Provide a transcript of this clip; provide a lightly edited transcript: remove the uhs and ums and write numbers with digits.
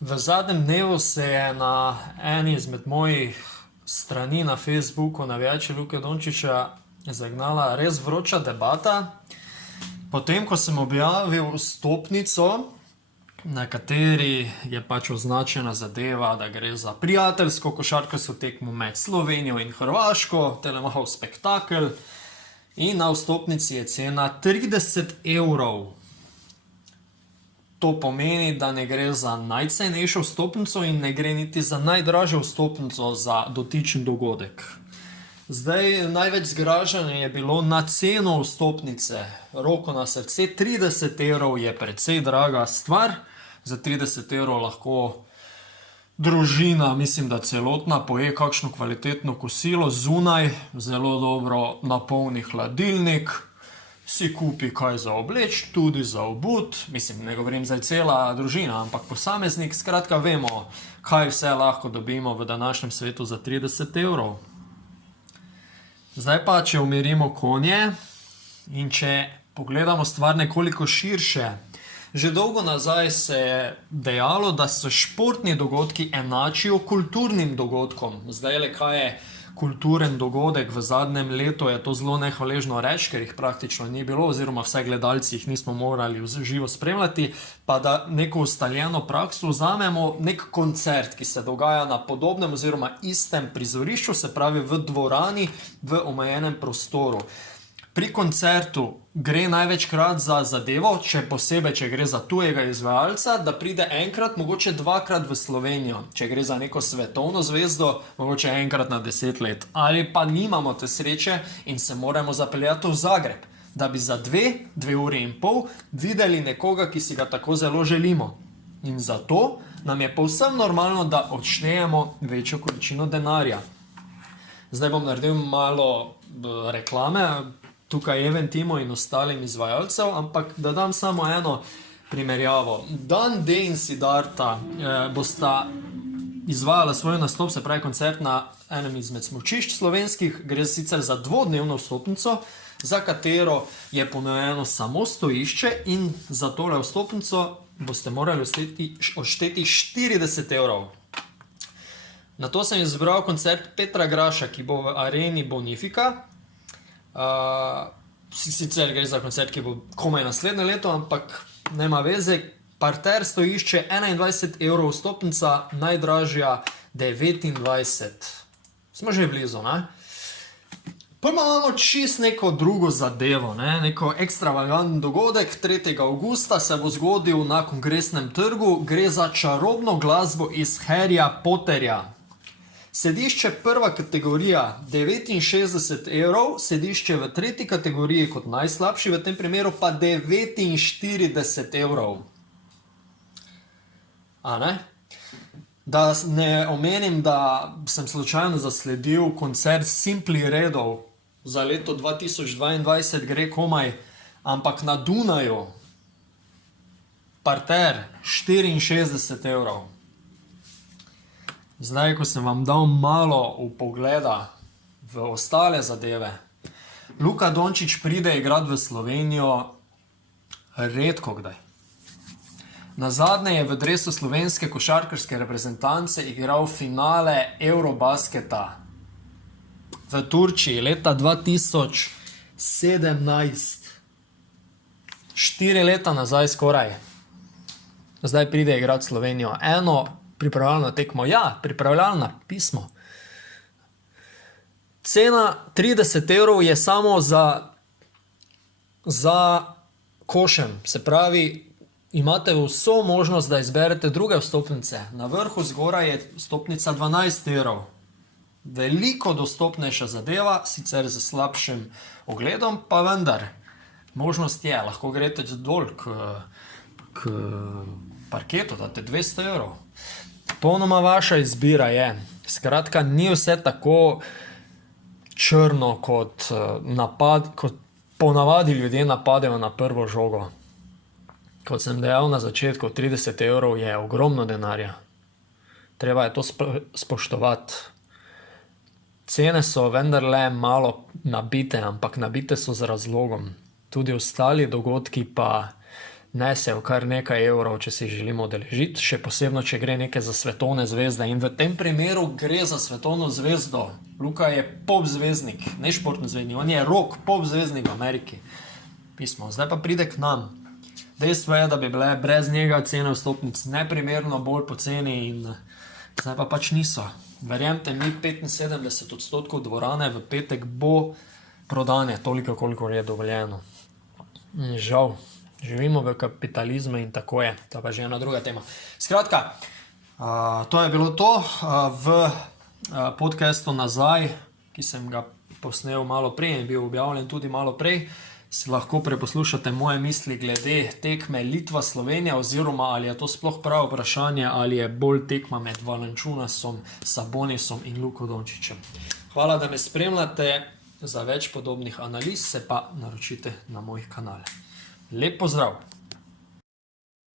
V zadnjem dnevu se je na eni izmed mojih strani na Facebooku navijači Luke Dončića zagnala res vroča debata. Potem, ko sem objavil vstopnico, na kateri je pač označena zadeva, da gre za prijateljsko košarkarsko tekmo med Slovenijo in Hrvaško, telemahov spektakel, in na vstopnici je cena 30 evrov. To pomeni, da ne gre za najcenejšo vstopnico in ne gre niti za najdražjo vstopnico za dotičen dogodek. Zdaj, največ zgražanja je bilo na ceno vstopnice. Roko na srce, 30 evrov je precej draga stvar. Za 30 evrov lahko družina, mislim, da celotna, poje kakšno kvalitetno kosilo zunaj, zelo dobro napolni hladilnik, si kupi kaj za obleč, tudi za obut, mislim, ne govorim zdaj cela družina, ampak posameznik, skratka vemo, kaj vse lahko dobimo v današnjem svetu za 30 evrov. Zdaj pa, če umirimo konje in če pogledamo stvar nekoliko širše. Že dolgo nazaj se je dejalo, da se športni dogodki enačijo kulturnim dogodkom. Zdaj le kaj je kulturen dogodek, v zadnjem letu je to zelo nehvaležno reči, ker jih praktično ni bilo, oziroma vse gledalci jih nismo morali živo spremljati, pa da neko ustaljeno prakso vzamemo, nek koncert, ki se dogaja na podobnem oziroma istem prizorišču, se pravi v dvorani, v omejenem prostoru. Pri koncertu gre največkrat za zadevo, če gre za tujega izvajalca, da pride enkrat, mogoče dvakrat v Slovenijo. Če gre za neko svetovno zvezdo, mogoče enkrat na 10 let. Ali pa nimamo te sreče in se moramo zapeljati v Zagreb, da bi za 2 uri in pol videli nekoga, ki si ga tako zelo želimo. In zato nam je povsem normalno, da odštejemo večjo količino denarja. Zdaj bom naredil malo reklame tukaj Eventimo in ostalim izvajalcev, ampak da dam samo eno primerjavo. Dan D in Siddharta bosta izvajala svoj nastop, se pravi koncert na enem izmed smučišč slovenskih, gre sicer za dvodnevno vstopnico, za katero je ponujeno samo stojišče in za tole vstopnico boste morali odšteti 40 evrov. Nato sem izbral koncert Petra Graša, ki bo v areni Bonifika. Sicer gre za koncert, ki bo komaj naslednje leto, ampak nema veze. Parter stojišče 21 evrov vstopnica, najdražja 29. Smo že blizu, ne? Pa imamo čist neko drugo zadevo, ne? Neko ekstravagantni dogodek. 3. avgusta se bo zgodil na Kongresnem trgu. Gre za čarobno glasbo iz Harryja Potterja. Sedišče prva kategorija 69 evrov, sedišče v tretji kategoriji kot najslabši, v tem primeru pa 49 evrov. A ne? Da ne omenim, da sem slučajno zasledil koncert Simply Redov za leto 2022, gre komaj, ampak na Dunaju, parter 64 evrov. Zdaj, ko sem vam dal malo vpogleda v ostale zadeve, Luka Dončić pride igrati v Slovenijo redko kdaj. Nazadnje je v dresu slovenske košarkarske reprezentance igral finale Eurobasketa v Turčiji leta 2017. 4 leta nazaj skoraj. Zdaj pride igrati Slovenijo. Pripravljalno tekmo, pripravljalna pismo. Cena 30 evrov je samo za košem. Se pravi, imate vso možnost, da izberete druge vstopnice. Na vrhu zgoraj je vstopnica 12 evrov. Veliko dostopnejša zadeva, sicer z slabšim ogledom, pa vendar. Možnost je, lahko greste dol k parketu, date 200 evrov. Ponoma vaša izbira je. Skratka, ni vse tako črno, kot ponavadi ljudje napadejo na prvo žogo. Kot sem dejal na začetku, 30 evrov je ogromno denarja. Treba je to spoštovati. Cene so vendarle malo nabite, ampak nabite so z razlogom. Tudi ostali dogodki pa nesejo kar nekaj evrov, če se jih želimo udeležiti, še posebno, če gre nekaj za svetovne zvezde. In v tem primeru gre za svetovno zvezdo. Luka je pop zvezdnik, ne športni zvezdnik, on je rock, pop zvezdnik v Ameriki. Pismo. Zdaj pa pride k nam. Dejstvo je, da bi bile brez njega cene vstopnic neprimerno bolj poceni in zdaj pa pač niso. Verjemte mi, 75% dvorane v petek bo prodane, toliko, koliko je dovoljeno. Žal. Živimo v kapitalizmu in tako je. To pa že ena druga tema. Skratka, to je bilo to v podcastu nazaj, ki sem ga posnel malo prej in bil objavljen tudi malo prej. Si lahko preposlušate moje misli glede tekme Litva-Slovenija oziroma ali je to sploh pravo vprašanje ali je bolj tekma med Valančunasom, Sabonisom in Luko Dončićem. Hvala, da me spremljate. Za več podobnih analiz se pa naročite na moj kanal. Lep pozdrav!